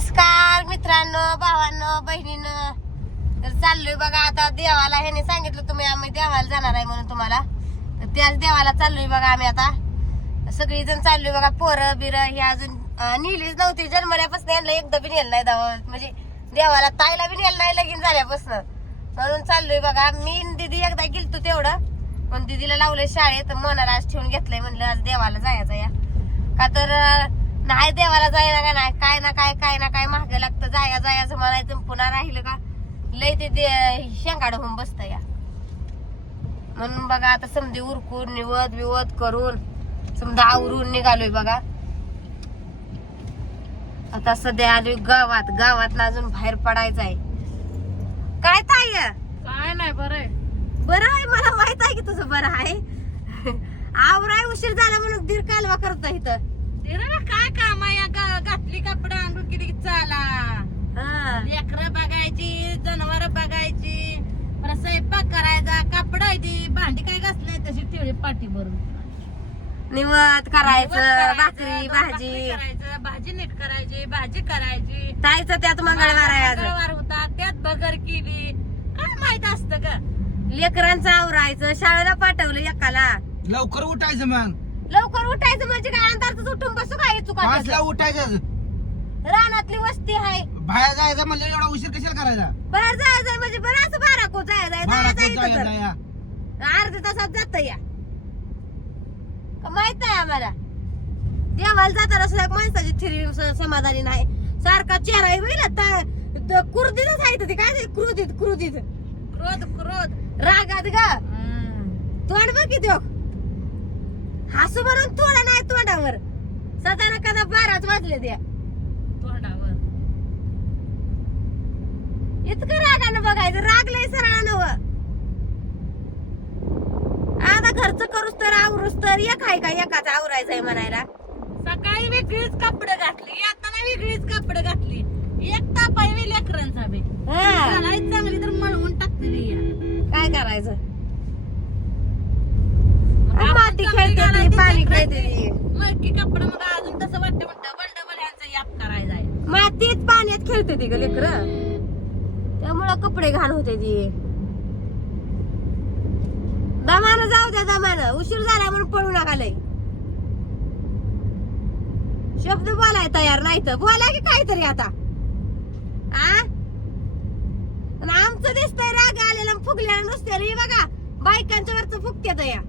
नमस्कार मित्रांनो भावांनो बहिणीनं. तर चाललोय बघा आता देवाला ह्याने सांगितलं तुम्ही आम्ही देवाला जाणार आहे म्हणून तुम्हाला. तर त्याच देवाला चाललोय बघा आम्ही आता. सगळी जण चाललोय बघा पोरं बिरं हे अजून नेलीच नव्हती. जन्मल्यापासून यांना एकदा बी नेलं नाही दावा. म्हणजे देवाला ताईला बी नेलं नाही लगीन झाल्यापासून. म्हणून चाललोय बघा. मी दिदी दीदी एकदा गेलतो तेवढं. पण दीदीला लावलंय शाळेत. मनाला आज ठेवून घेतलंय म्हणलं आज देवाला जायचं या का तर नाही देवाला जायला का नाही? काय ना काय काय ना काय महाग लागतं. जाया जायचं म्हणायचं पुन्हा राहिलं का? लय ते शेंगाड होऊन बसत या. म्हणून बघा आता समधी उरकून निवद बिवद करून समजा आवरून निघालोय बघा. आता सध्या आलोय गावात. गावात अजून बाहेर पडायचं आहे. काय ताई? काय नाही बरं आहे. बरं आहे? मला माहीत आहे की तुझं बरं आहे. आवराय उशीर झाला म्हणून दीर कालवा करता इथं. काय काम आहे गा- घातली कपडे आणून किती चाला? हा. लेकर बघायची जनावर बघायची परत स्वयंपाक करायचा कपडा आहे ती भांडी काय घासले तशी ठेवली पाठी भरून निवद करायचं भाकरी भाजी. करायचं भाजी नीट करायची भाजी करायची. ताईचं त्यात मंगळवार आहे आज मंगळवार होता त्यात बगर केली. काय माहीत असतं का लेकरांचं आवरायचं शाळेला पाठवलं एकाला. लवकर उठायचं मग. लवकर उठायचं म्हणजे काय? अंधारच उठून बसू काय चुका पाचला उठायचं. रानातली वस्ती आहे. बाहेर जायचं म्हणलं एवढा उशीर कशाला करायचा? बाहेर जायचंय म्हणजे बरं असं बारा को बारा जायचं कोण इथं तर. जायचं अर्ध्या तासात जात या. का माहीत आहे आम्हाला. देवाला जाताना सुद्धा एक माणसाची थिरवी स- समाधानी नाही. सारखा चेहरा आहे बघितला ता- त- क्रुधीतच आहे ते काय ते क्रुधीत क्रुधीत? क्रोध क्रोध. रागात ग. तोंड बघ किती हसू भरून थोडं नाही तोंडावर. सदाना कदा बाराच वाजले त्या तोंडावर. इतकं रागानं बघायचं रागलंय सरळा नव. आता खर्च करूस तर आवरूस तर एक आहे का एकाच आवरायचंय म्हणायला? सकाळी वेगळीच कपडे घातली येताना वेगळीच कपडे घातली. एक ताप आहे लेकरांचा बी. घालायची चांगली तर मळवून टाकते काय करायचं आपण माती चांगली खेळते ती घालायची, पाणी. खेळते मग की कपडे मग अजून तसं वाटतं म्हणतं बंडबल यांचा याप करायचा आहे. मातीत पाण्यात खेळते ती ग लेकर. त्यामुळं कपडे घाण होते ती. दमानं जाऊ द्या दमानं. उशीर झाला म्हणून पळू नका लय. शब्द बोलाय तयार नाही तर. बोला की काहीतरी आता. आ? आमचं दिसतंय राग आलेला फुगलेला नुसते. हे बघा बायकांच्या वरच फुकत्यात या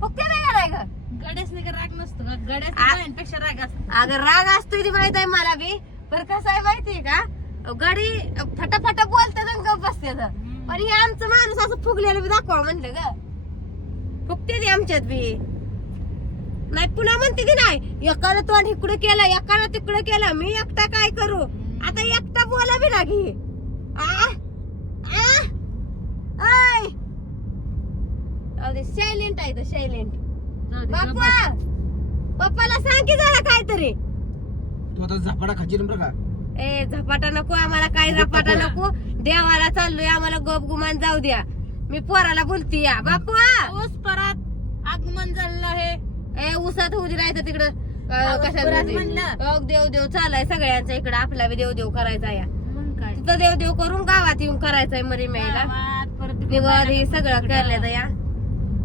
फुकत्यात या नाही ग का राग नसतो का? आ- राग असतो. अगं राग असतोय ती माहीत आहे मला बी. पण कसं आहे माहितीये का? गाडी फटाफट बोलतात आणि गप बसतात. पण हे आमचं माणूस असं फुगलेलं बी दाखवा म्हणलं ग. फुगते ती आमच्यात बी. नाही पुन्हा म्हणते ती नाही एकानं तोंड इकडं केलं एकानं तिकडं केलं मी एकटा काय करू? आता एकटा बोला बी लागी. आ? आ? आय सायलेंट आहे तो सायलेंट बाप्पा! पप्पाला सांग की जरा काहीतरी. तू आता झपाटा खाची बरं का? ए झपाटा नको आम्हाला काय झपाटा नको. देवाला चाललोय आम्हाला गप गुमान जाऊ द्या. मी पोराला बोलती या. बापू पाऊस परत आगमन झालं आहे. ए उसात होऊ राहायचं तिकडं अं, परत होती? म्हणलं. अग देव देव चालाय सगळ्यांचा इकडं. आपला बी देव देव करायचा या. मग काय? तिथं देव देव करून गावात येऊन करायचंय मरी मेला. गावात परत तिकडे हे सगळं. केलं या.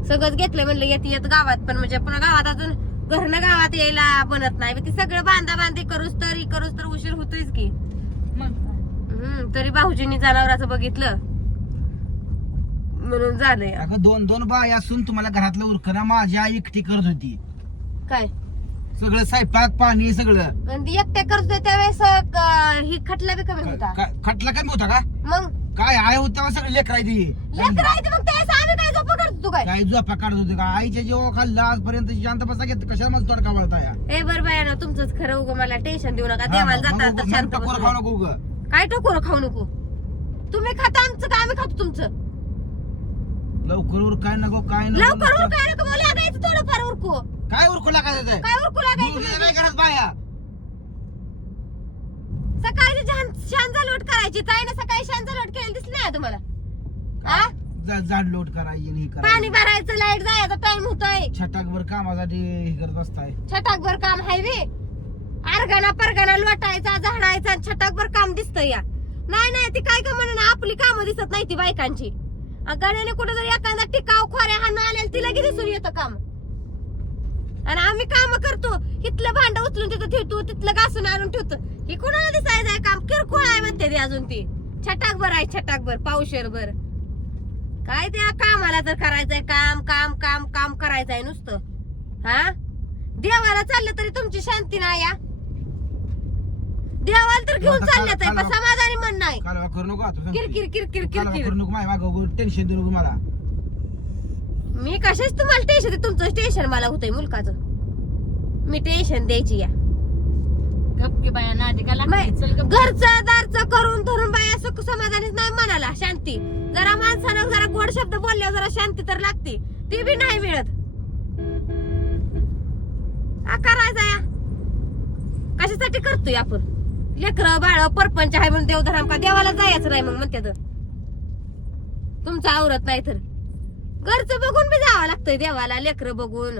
सगळंच घेतलंय म्हणलं येत येत गावात पण म्हणजे पुन्हा गावात अजून घरनं गावात यायला बनत नाही. ती सगळं बांधा बांधी करूस तर ही करूस तर उशीर होतोयच की. हम्म, तरी भाऊजींनी जनावराचं बघितलं. म्हणून झालंय. अगं दोन दोन बाय असून तुम्हाला घरातलं उरकणं माझी आई एकटी करत होती. काय? सगळं स्वयंपाक पाणी सगळं. आणि ती एकट्या करतोय त्यावेळेस अं, ही खटला बी कमी होता. का- खटला कमी होता का? मग? काय आय होता सगळं लेकरायची लेकर आहे ते मग त्यावेळेस आम्ही काय झोपा करतो तू काय काय झोपा काढत होते का आईच्या जेव्हा खाल्ला आजपर्यंत शांत बसा घेत कशाला माझा तोडका वळता या ए बर बाया तुमचंच खरं उगं मला टेन्शन देऊ नका देवाला जाता तर शांत बसू खाऊ नका. उगं. काय टकोर खाऊ नको तुम्ही खाता आमचं का आम्ही खातो तुमचं लवकर उर काय नको काय नको लवकर नको. उरकाय नको मला लागायचं थोडंफार उरकू काय उरकू लागायचं? काय उरकू लागायचं दूध म्हणजे? नाही करत बाया सकाळी शान झालोट करायची ताईनं सकाळी शान झालोट केली दिसली नाही तुम्हाला जाड लोट करायची आणि हे पाणी करायची भरायचं लाइट जायचा टाइम होतोय. छटाकभर कामासाठी हे करत बसताय. छटाकभर काम हायवे अर्गाना परगाना लोटायचा झाडायचा छटाकभर काम दिसतं या. नाही नाही ती काय का म्हणून आपली कामं दिसत नाही ती बायकांची. गण्याने कुठे जरी एखादा टिकाव खोऱ्या हाणं आलेला तिला की दिसून येतं काम? आणि आम्ही काम करतो इथलं भांड उचलून तिथं ठेवतो तिथलं घासून आणून ठेवतो. ही कुणाला दिसायचं आहे काम? किरकोळ आहे म्हणते ती अजून ती. छटाकभर आहे छटाकभर पावशेरभर. काय त्या कामाला तर करायचंय? काम काम काम काम करायचंय नुसतं. हा? देवाला चाललं तरी तुमची शांती नाही या. देवाला तर घेऊन आता चालल्यात आहे पण समाधानी मन नाही. कालवा करू नको आता सांगते. किरकिर किरकिर कालवा किरकिर. करू नको माझ्या मागं टेन्शन देऊ नको मला. मी कशाच तुम्हाला टेन्शन दे तुमचं टेन्शन मला होतंय मुलकाचं. मी टेन्शन द्यायची या. गपकी बाया नादी का लागते चल गप. घरचं दारचं करून धरून बाया सुख समाधानीच नाही मनाला. शांती. जरा माणसानं जरा गोड शब्द बोलल्यावर जरा शांती तर लागते. ती बी नाही मिळत. करायचा या. कशासाठी करतोय आपण? लेकर बाळ परपंच आहे म्हणून देवधराम का? देवाला जायचं नाही मग म्हणते तर. तुमचं आवरत नाही तर. घरचं बघून बी जावं लागतंय देवाला लेकर बघून.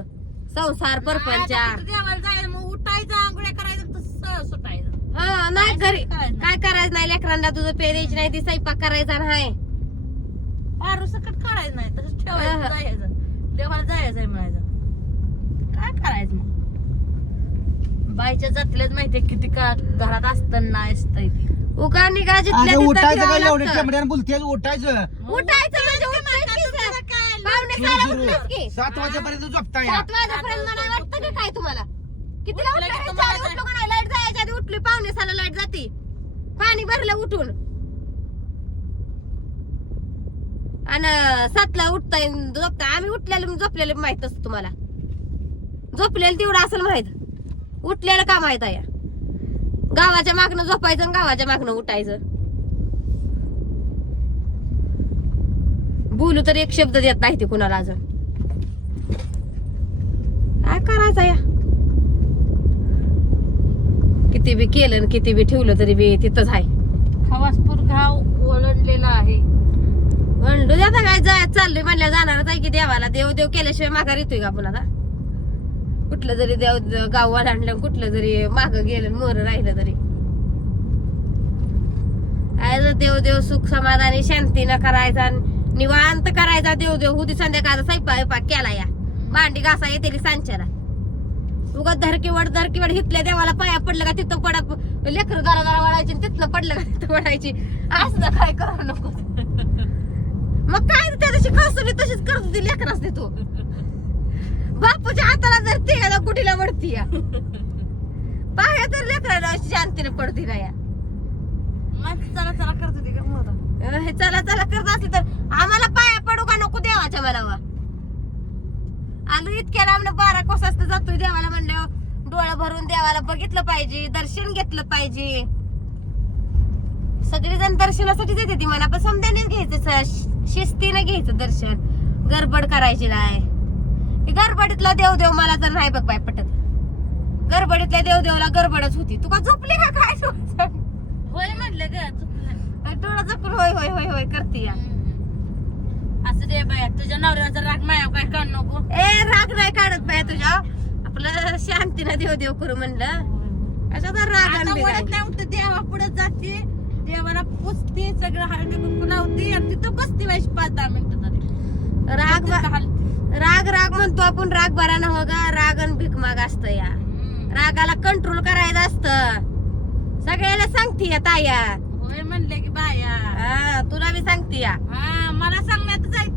संसार परपंच. देवाला जायला मग उठायचं आंघोळ्या करायचं सुटायचं. हा नाही घरी? काय करायचं नाही? लेकरांना तुझं पेरायची नाही ती स्वयंपाक करायचा नाही. पारू सकट काढायचं नाही तसंच ठेवायचं. जायचं. देवाला जायचंय म्हणायचं काय करायचं मग? बाईच्या जातीलाच माहितीये किती का घरात असताना असतंय ती. उगा निघा जिथल्या अगं तिथं उठायचं काय फिरावं एवढे लागतं. टेमड्यानं बोलते उठायचं. उठायचं म्हणजे उठायचं की सर? पावणे सहाला उठलंच की. सात वाजेपर्यंत झोपता या. सात वाजेपर्यंत मला वाटतं की काय तुम्हाला? कितीला उठलं उठलो का? लाइट जायच्या आधी उठली पावणे सहाला लाइट जाते. पाणी भरलं उठून. आणि सातला उठताय झोपता आम्ही उठलेलं झोपलेलं माहीत असतं तुम्हाला. झोपलेलं तेवढं असेल माहीत. उठलेलं का माहीत आहे? गावाच्या मागणं झोपायचं आणि गावाच्या मागणं उठायचं. बोलू तर एक शब्द देत नाही ते कुणाला अजून. काय करायचं या? किती बी केलं आणि किती बी ठेवलं तरी बी तिथंच आहे. खवासपूर गाव ओळखलेला आहे. म्हणलो दे आता काय जाय चाललोय म्हणल्या जाणारच आहे की देवाला. देव देव केल्याशिवाय माघार येतोय का आपण आता? कुठलं जरी देव गाव वाढलं कुठलं जरी माग गेलं मोर राहिलं तरी. काय देव देव सुख समाधानी शांतीनं करायचा आणि निवांत करायचा देव देव. उदी संध्याकाळचा स्वयंपाक स्वयंपाक केला या. भांडी घासा येते सांच्याला. उगा धरकीवड धरकीवड हितल्या देवाला पाया पडलं का तिथं पडा लेकर जरा जरा वळायची आणि तिथलं पडलं का तिथं पडायची असं काय करू नको. मग काय त्या दिवशी खासुली तशीच करत होती लेकराच तू. बापूच्या हाताला जर ते कुठीला वडती या? पाया तर लेकराला अशी शांतीने पडती ना या. चला चला करत होती का हे चला चला करत असली तर आम्हाला पाया पडू का नको देवाच्या मनावा आलो इतक्या लांब बारा कोसास्त जातोय देवाला म्हणल्यावर डोळं भरून देवाला बघितलं पाहिजे दर्शन घेतलं पाहिजे. सगळेजण दर्शनासाठी येते ती म्हणा पण समजानेच घ्यायचं शिस्तीने घ्यायचं दर्शन. गडबड करायची नाही. गडबडीतला देव देव मला तर नाही बघ बाय पटत. गडबडीतल्या देव देवला गडबडच होती. तू का झोपली का काय? होय म्हटलं ग डोळा झोपून होय होय होय होय करते या. असं दे बाया तुझ्या नवऱ्याचा राग माया काय काढ नको. ए राग नाही काढत बाय तुझ्या. आपलं शांतीनं देव देव करू म्हणलं. अशा तर राग. नाही उठत देवा पुढे जाते. देवाला पुसते सगळं हळदी कुंकू लावते आणि तिथं बसते व्हायची पाच दहा मिनिटं तरी. राग बा- तिथं हल- राग राग म्हणतो आपण राग बरा न हो गा राग आणि भीक माग असत या. हम्म. रागाला कंट्रोल करायचं असतं. सगळ्याला सांगते या ताया. होय म्हणले की बाया. हा, तुला मी सांगते या. हा मला सांगण्यातच आहे तू